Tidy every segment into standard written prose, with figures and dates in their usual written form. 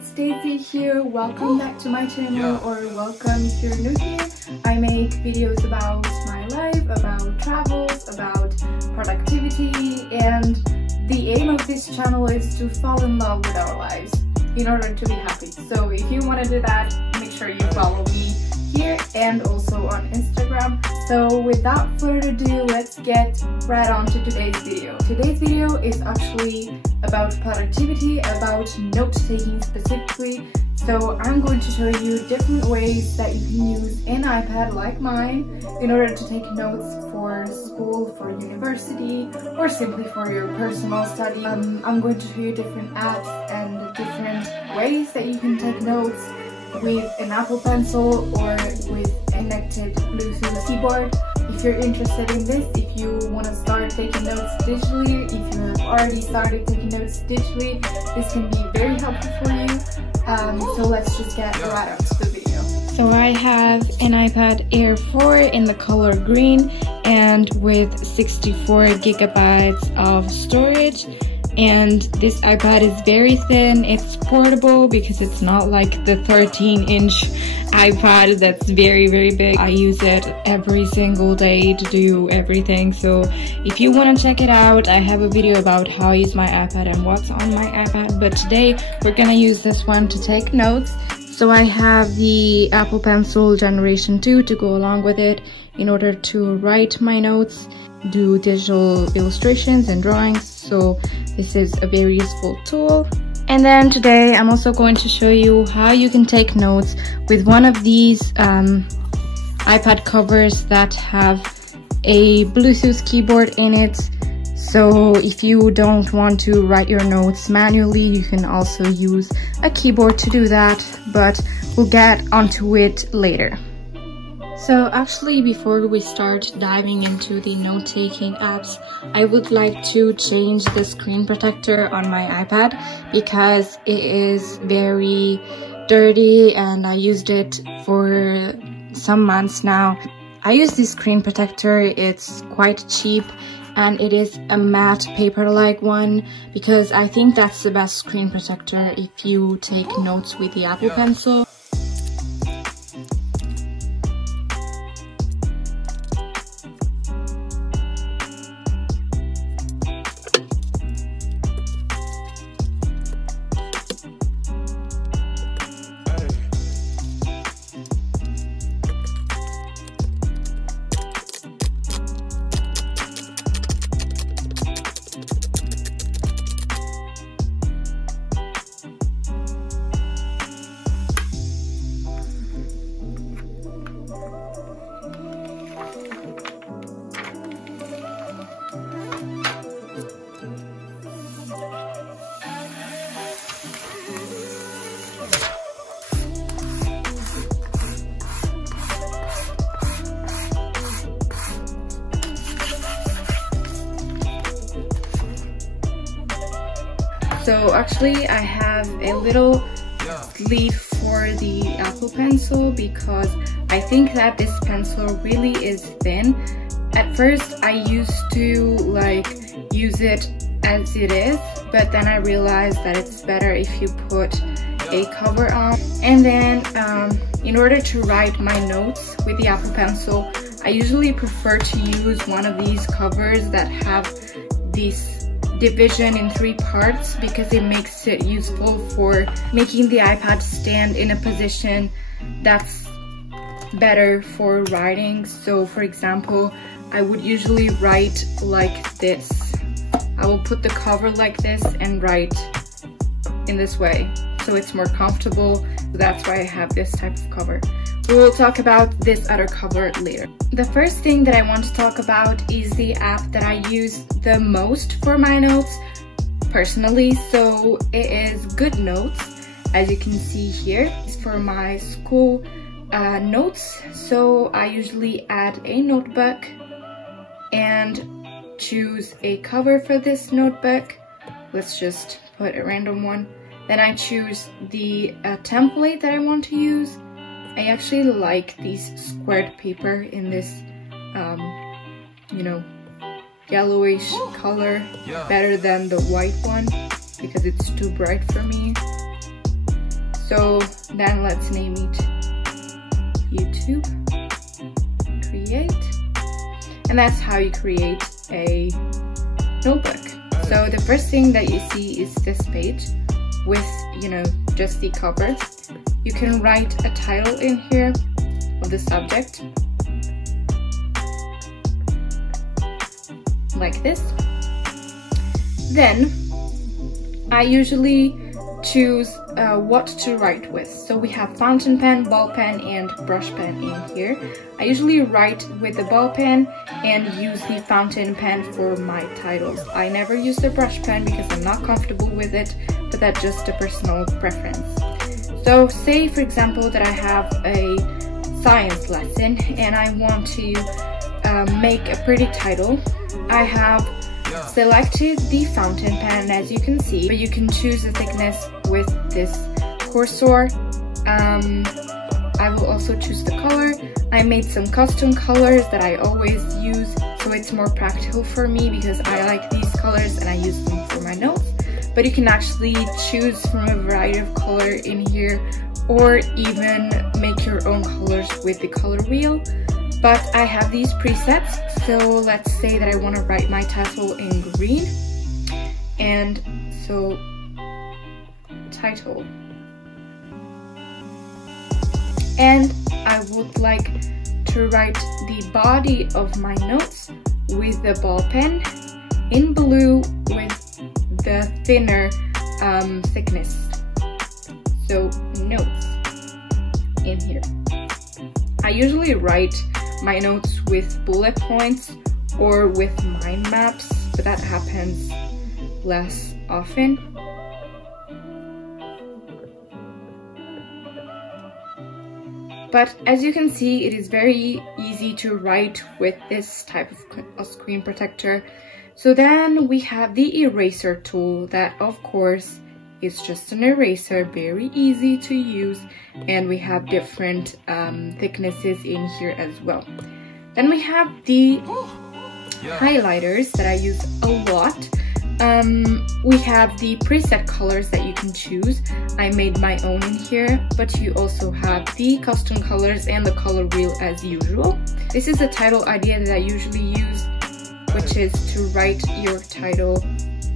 it's Daisy here. Welcome back to my channel, or welcome if you're new here. I make videos about my life, about travels, about productivity, and the aim of this channel is to fall in love with our lives in order to be happy. So if you want to do that, make sure you follow me here and also on Instagram. So without further ado, let's get right on to today's video. Today's video is actually about productivity, about note-taking specifically. So I'm going to show you different ways that you can use an iPad like mine in order to take notes for school, for university, or simply for your personal study. I'm going to show you different apps and different ways that you can take notes with an Apple Pencil or with a connected Bluetooth keyboard. If you're interested in this, if you want to start taking notes digitally, if you have already started taking notes digitally, this can be very helpful for you. So let's just get right on to the video. So I have an iPad Air 4 in the color green and with 64 gigabytes of storage. And this iPad is very thin. It's portable because it's not like the 13-inch iPad that's very big. I use it every single day to do everything. So if you want to check it out, I have a video about how I use my iPad and what's on my iPad. But today we're gonna use this one to take notes. So I have the Apple Pencil Generation 2 to go along with it in order to write my notes, do digital illustrations and drawings. So this is a very useful tool. And then today I'm also going to show you how you can take notes with one of these iPad covers that have a Bluetooth keyboard in it. So if you don't want to write your notes manually, you can also use a keyboard to do that, but we'll get onto it later. So actually, before we start diving into the note-taking apps, I would like to change the screen protector on my iPad because it is very dirty and I used it for some months now. I use this screen protector, it's quite cheap and it is a matte paper-like one because I think that's the best screen protector if you take notes with the Apple Pencil. So actually I have a little sleeve for the Apple Pencil because I think that this pencil really is thin. At first I used to use it as it is, but then I realized that it's better if you put a cover on. And then in order to write my notes with the Apple Pencil, I usually prefer to use one of these covers that have this division in 3 parts because it makes it useful for making the iPad stand in a position that's better for writing. So for example, I would usually write like this. I will put the cover like this and write in this way so it's more comfortable. That's why I have this type of cover. We will talk about this other cover later. The first thing that I want to talk about is the app that I use the most for my notes personally. So it is GoodNotes. As you can see here, it's for my school notes. So I usually add a notebook and choose a cover for this notebook. Let's just put a random one. Then I choose the template that I want to use. I actually like these squared paper in this, you know, yellowish color better than the white one because it's too bright for me. So then let's name it YouTube, create, and that's how you create a notebook. So the first thing that you see is this page with, you know, just the cover. You can write a title in here of the subject, like this. Then I usually choose what to write with. So we have fountain pen, ball pen, and brush pen in here. I usually write with the ball pen and use the fountain pen for my titles. I never use the brush pen because I'm not comfortable with it, but that's just a personal preference. So say for example that I have a science lesson and I want to make a pretty title. I have selected the fountain pen, as you can see, but you can choose the thickness with this cursor. I will also choose the color. I made some custom colors that I always use, so it's more practical for me because I like these colors and I use them for my notes. But you can actually choose from a variety of color in here, or even make your own colors with the color wheel. But I have these presets, so let's say that I want to write my title in green, and so title. And I would like to write the body of my notes with the ball pen in blue with the thinner thickness. So notes in here. I usually write my notes with bullet points or with mind maps, but that happens less often. But as you can see, it is very easy to write with this type of screen protector. So then we have the eraser tool that of course is just an eraser, very easy to use, and we have different thicknesses in here as well. Then we have the highlighters that I use a lot. We have the preset colors that you can choose. I made my own in here, but you also have the custom colors and the color wheel as usual. This is a title idea that I usually use, which is to write your title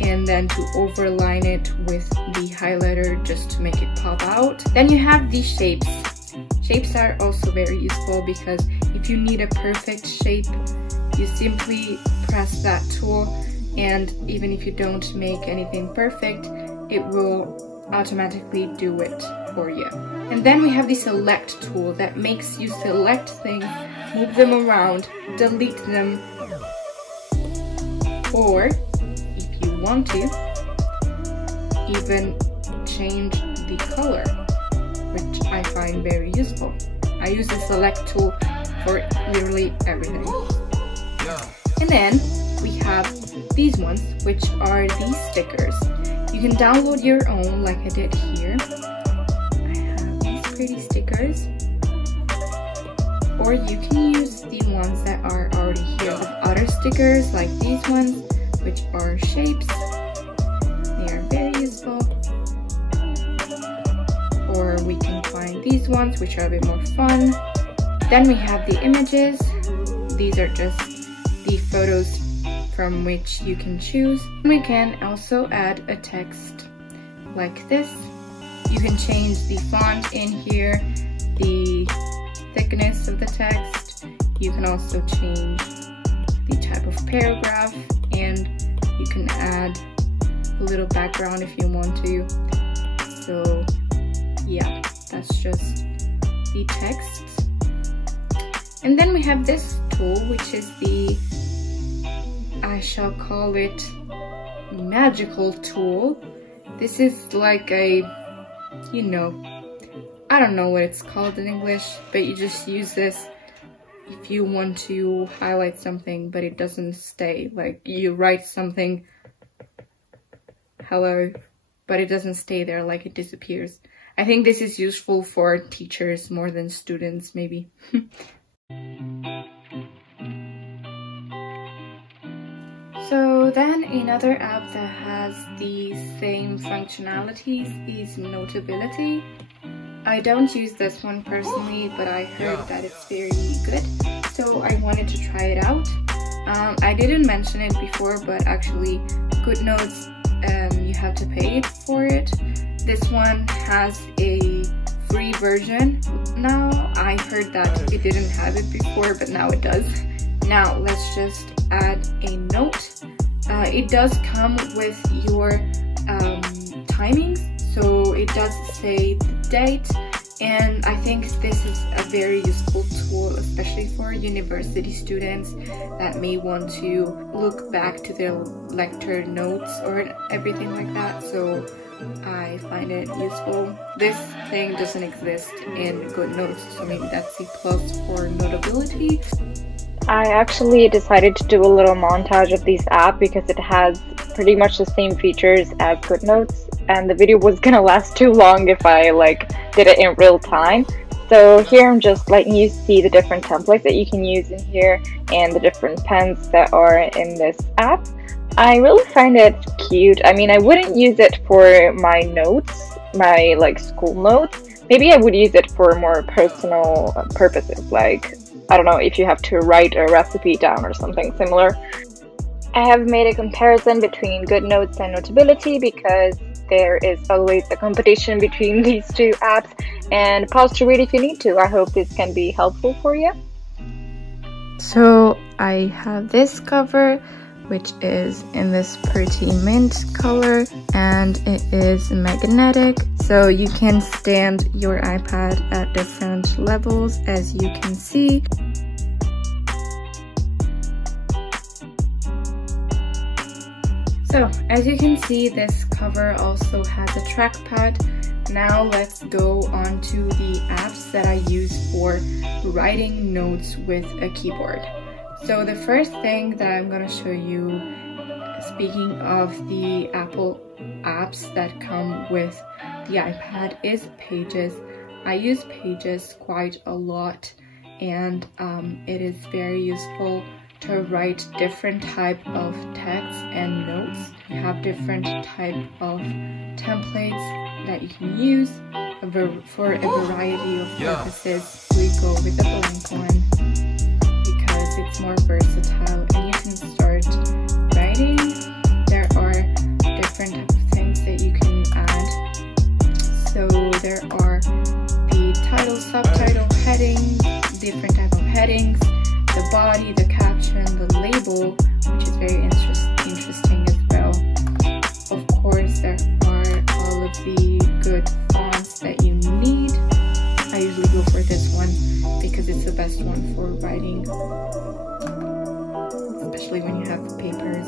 and then to overline it with the highlighter just to make it pop out. Then you have the shapes. Shapes are also very useful because if you need a perfect shape, you simply press that tool, and even if you don't make anything perfect, it will automatically do it for you. And then we have the select tool that makes you select things, move them around, delete them, or want to even change the color, which I find very useful. I use the select tool for literally everything. And then we have these ones, which are these stickers. You can download your own like I did here. I have these pretty stickers, or you can use the ones that are already here with other stickers like these ones, which are shapes. They are very useful. Or we can find these ones, which are a bit more fun. Then we have the images. These are just the photos from which you can choose. We can also add a text like this. You can change the font in here, the thickness of the text. You can also change the type of paragraph, and you can add a little background if you want to. So yeah, that's just the text. And then we have this tool, which is the, I shall call it magical tool. This is like a, you know, I don't know what it's called in English, but you just use this if you want to highlight something, but it doesn't stay. Like you write something, hello, but it doesn't stay there, like it disappears. I think this is useful for teachers more than students, maybe. So So then another app that has the same functionalities is Notability. I don't use this one personally, but I heard that it's very good, so I wanted to try it out. I didn't mention it before, but actually GoodNotes, you have to pay for it. This one has a free version now. I heard that it didn't have it before, but now it does. Now let's just add a note. It does come with your timings, so it does say the date, and I think this is a very useful tool, especially for university students that may want to look back to their lecture notes or everything like that, so I find it useful. This thing doesn't exist in GoodNotes, so maybe that's a plus for Notability. I actually decided to do a little montage of this app because it has pretty much the same features as GoodNotes, and the video was gonna last too long if I did it in real time. So here I'm just letting you see the different templates that you can use in here and the different pens that are in this app. I really find it cute. I mean, I wouldn't use it for my notes, my school notes. Maybe I would use it for more personal purposes, I don't know, if you have to write a recipe down or something similar. I have made a comparison between GoodNotes and Notability because there is always a competition between these two apps, and pause to read if you need to. I hope this can be helpful for you. So I have this cover, which is in this pretty mint color, and it is magnetic, so you can stand your iPad at different levels, as you can see. So as you can see, this cover also has a trackpad. Now let's go on to the apps that I use for writing notes with a keyboard. So the first thing that I'm going to show you, speaking of the Apple apps that come with the iPad, is Pages. I use Pages quite a lot, and it is very useful to write different type of texts and notes. You have different type of templates that you can use for a variety of purposes. We go with the blank one because it's more versatile, and you can start writing. There are different types of things that you can add. So there are the title, subtitle, heading, different type of headings, the body, the caption, the label, which is very interesting as well. Of course, there are all of the good fonts that you need. I usually go for this one because it's the best one for writing, especially when you have papers.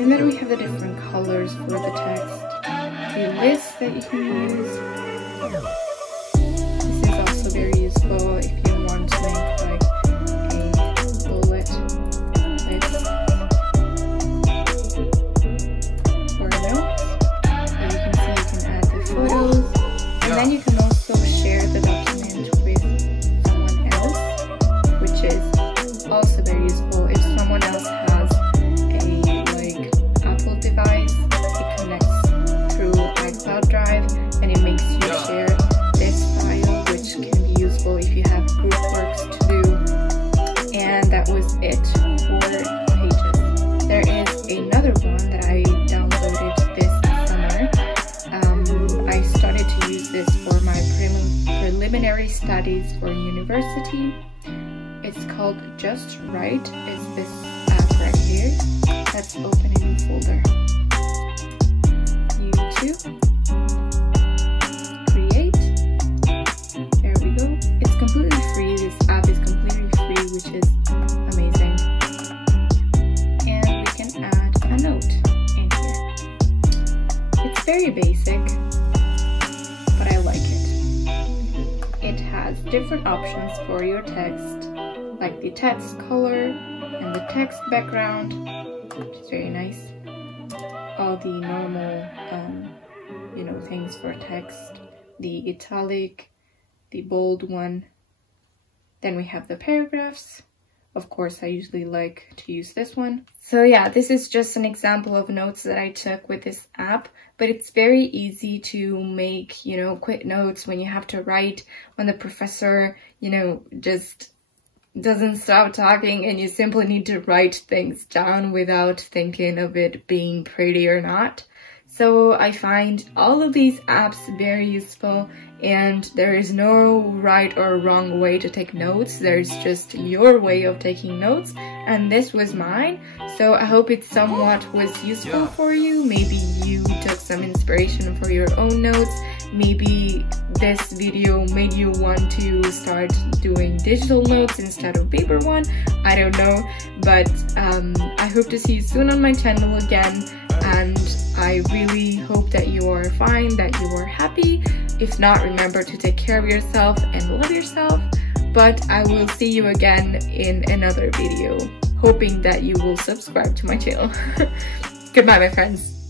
And then we have the different colors for the text, the list that you can use. This is also very useful if you want to make a bullet list for notes. So you can see you can add the photos, and then you can also share the document with someone else, which is also very useful. If someone else has a Apple device, it connects through iCloud Drive, and it makes you share this file, which can be useful if you have group works to do. And that was it for Pages. There is another one that I downloaded this summer. I started to use this for my preliminary studies for university. It's called Just Write. It's this app right here. Let's open a new folder. YouTube. Create. There we go. It's completely free. This app is completely free, which is amazing. And we can add a note in here. It's very basic, but I like it. It has different options for your text, like the text color and the text background, which is very nice. All the normal things for text, the italic, the bold one. Then we have the paragraphs, of course I usually like to use this one. So yeah, this is just an example of notes that I took with this app, but it's very easy to make, you know, quick notes when you have to write, when the professor, you know, just doesn't stop talking and you simply need to write things down without thinking of it being pretty or not. So I find all of these apps very useful, and there is no right or wrong way to take notes. There's just your way of taking notes, and this was mine. So I hope it somewhat was useful for you. Maybe you took some inspiration for your own notes. Maybe this video made you want to start doing digital notes instead of paper one. I don't know, but I hope to see you soon on my channel again, and I really hope that you are fine, that you are happy. If not, remember to take care of yourself and love yourself. But I will see you again in another video, hoping that you will subscribe to my channel. Goodbye, my friends.